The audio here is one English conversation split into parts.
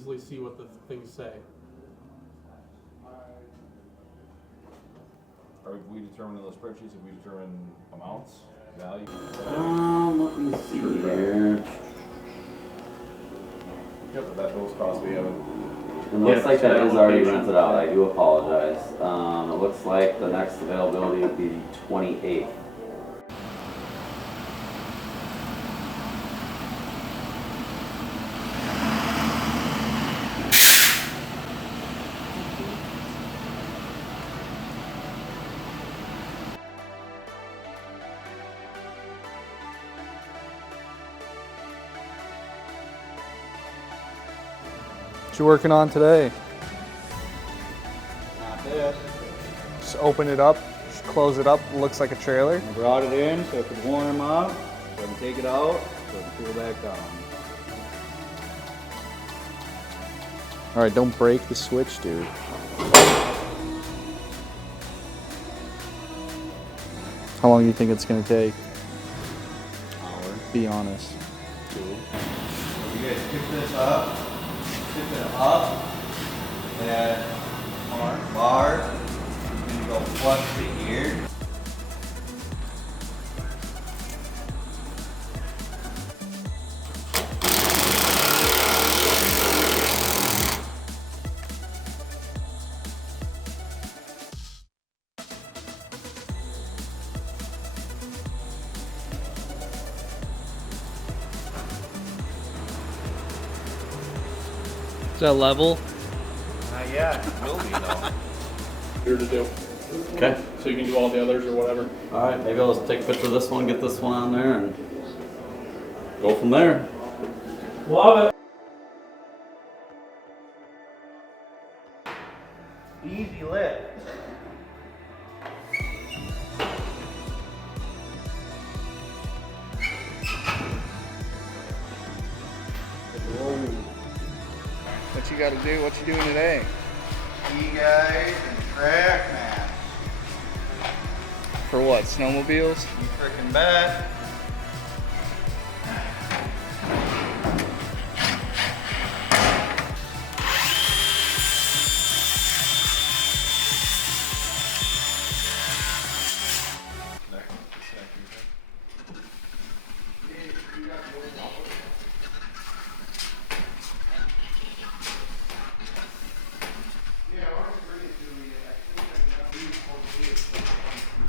easily see what the things say. Are we determining those spreadsheets? Have we determined amounts, value? Let me see here. Yep, that those costs we haven't. It looks like that is already rented out. I do apologize. It looks like the next availability would be the 28th. What you working on today? Not this. Just open it up, just close it up, looks like a trailer. I brought it in so it could warm up, so I can take it out, so it can cool back down. All right, don't break the switch, dude. How long do you think it's gonna take? Hour. Be honest. 2. You guys pick this up, tip it up, that bar, and you go flush to here. Is that level? Not yet. Will be though. Here to do. Okay. So you can do all the others or whatever. All right, maybe I'll just take a picture of this one, get this one on there, and go from there. Love it. Easy lift. What you gotta do? What you doing today? E-guys and track mats. For what? Snowmobiles? You frickin' bet.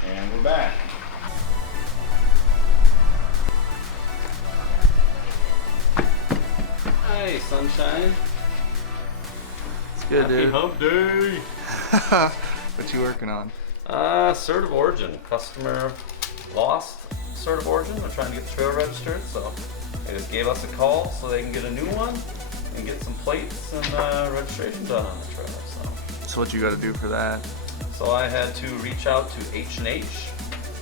And we're back. Hey, sunshine. It's good, Happy dude. hump day. What you working on? Cert of origin. Customer lost cert of origin. They're trying to get the trailer registered, so they just gave us a call so they can get a new one and get some plates and registration done on the trailer. So what you gotta do for that? So I had to reach out to H&H.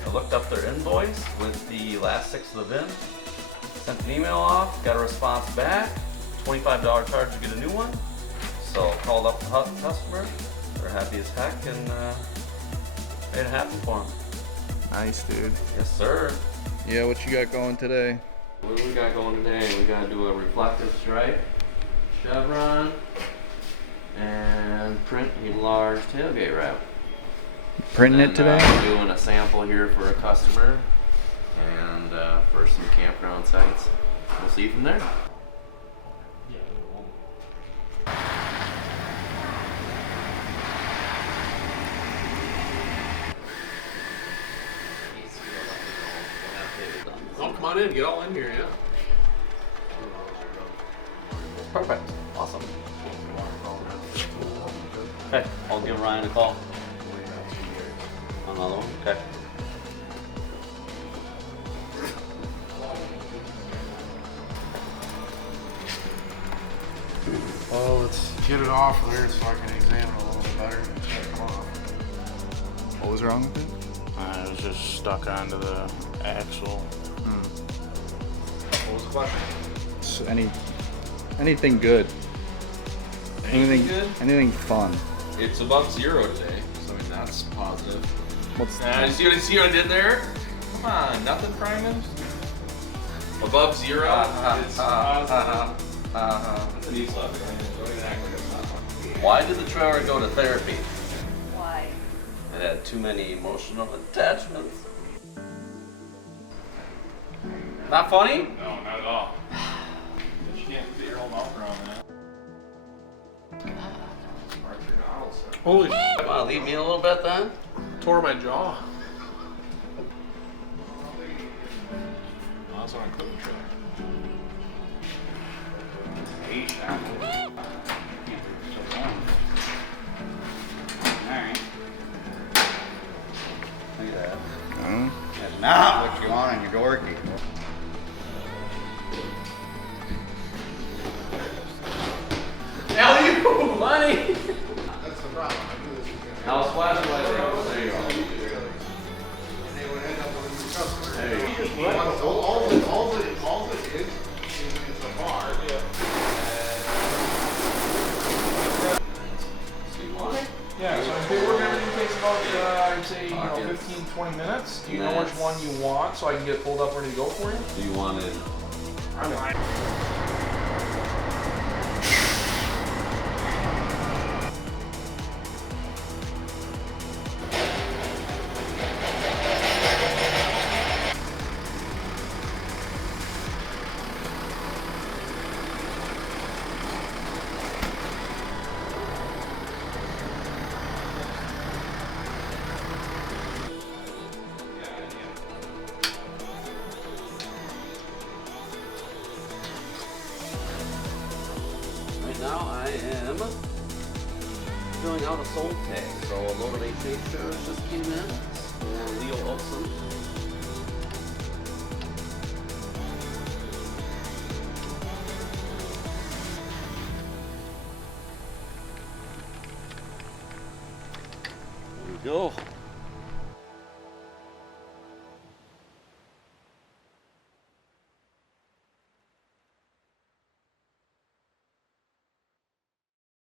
I looked up their invoice with the last 6 of the VIN, sent an email off, got a response back, $25 charge to get a new one. So called up the customer, they're happy as heck, and made it happen for them. Nice, dude. Yes, sir. Yeah, what you got going today? What do we got going today? We gotta do a reflective stripe, chevron, and print a large tailgate wrap. Printing it today? We're doing a sample here for a customer and for some campground sites. We'll see you from there. Oh, come on in. Get all in here, yeah. Perfect. Awesome. Okay, I'll give Ryan a call. Another one? Okay. Well, let's get it off there so I can examine it a little bit better and check them off. What was wrong with it? It was just stuck onto the axle. What was the question? So anything good? Anything good? Anything fun? It's above 0 today, so I mean that's positive. What's You see what I did there? Come on, nothing, Primus? Above 0 is positive. It's an E-Slug. Why did the trailer go to therapy? Why? It had too many emotional attachments. Not funny? No, not at all. You can't fit your whole mouth around that. Holy shit. Want to leave me a little bit then? Tore my jaw. That's what I'm cooking trailer. Alright. Look at that. That's not what you want on your door key. Hell you, money. That's the problem. I do this again. Now splash the light there. There you go. And they would end up with a new customer. There you go. All it is it's a bar. So you want it? Yeah, so paperwork and everything takes about, I'd say, Pockets. 15, 20 minutes. Do you know Minutes. which one you want so I can get it pulled up ready to go for you? Do you want it? Right now I am filling out a sold tag. So a load of H8 trailers just came in for Leo Olson. There we go.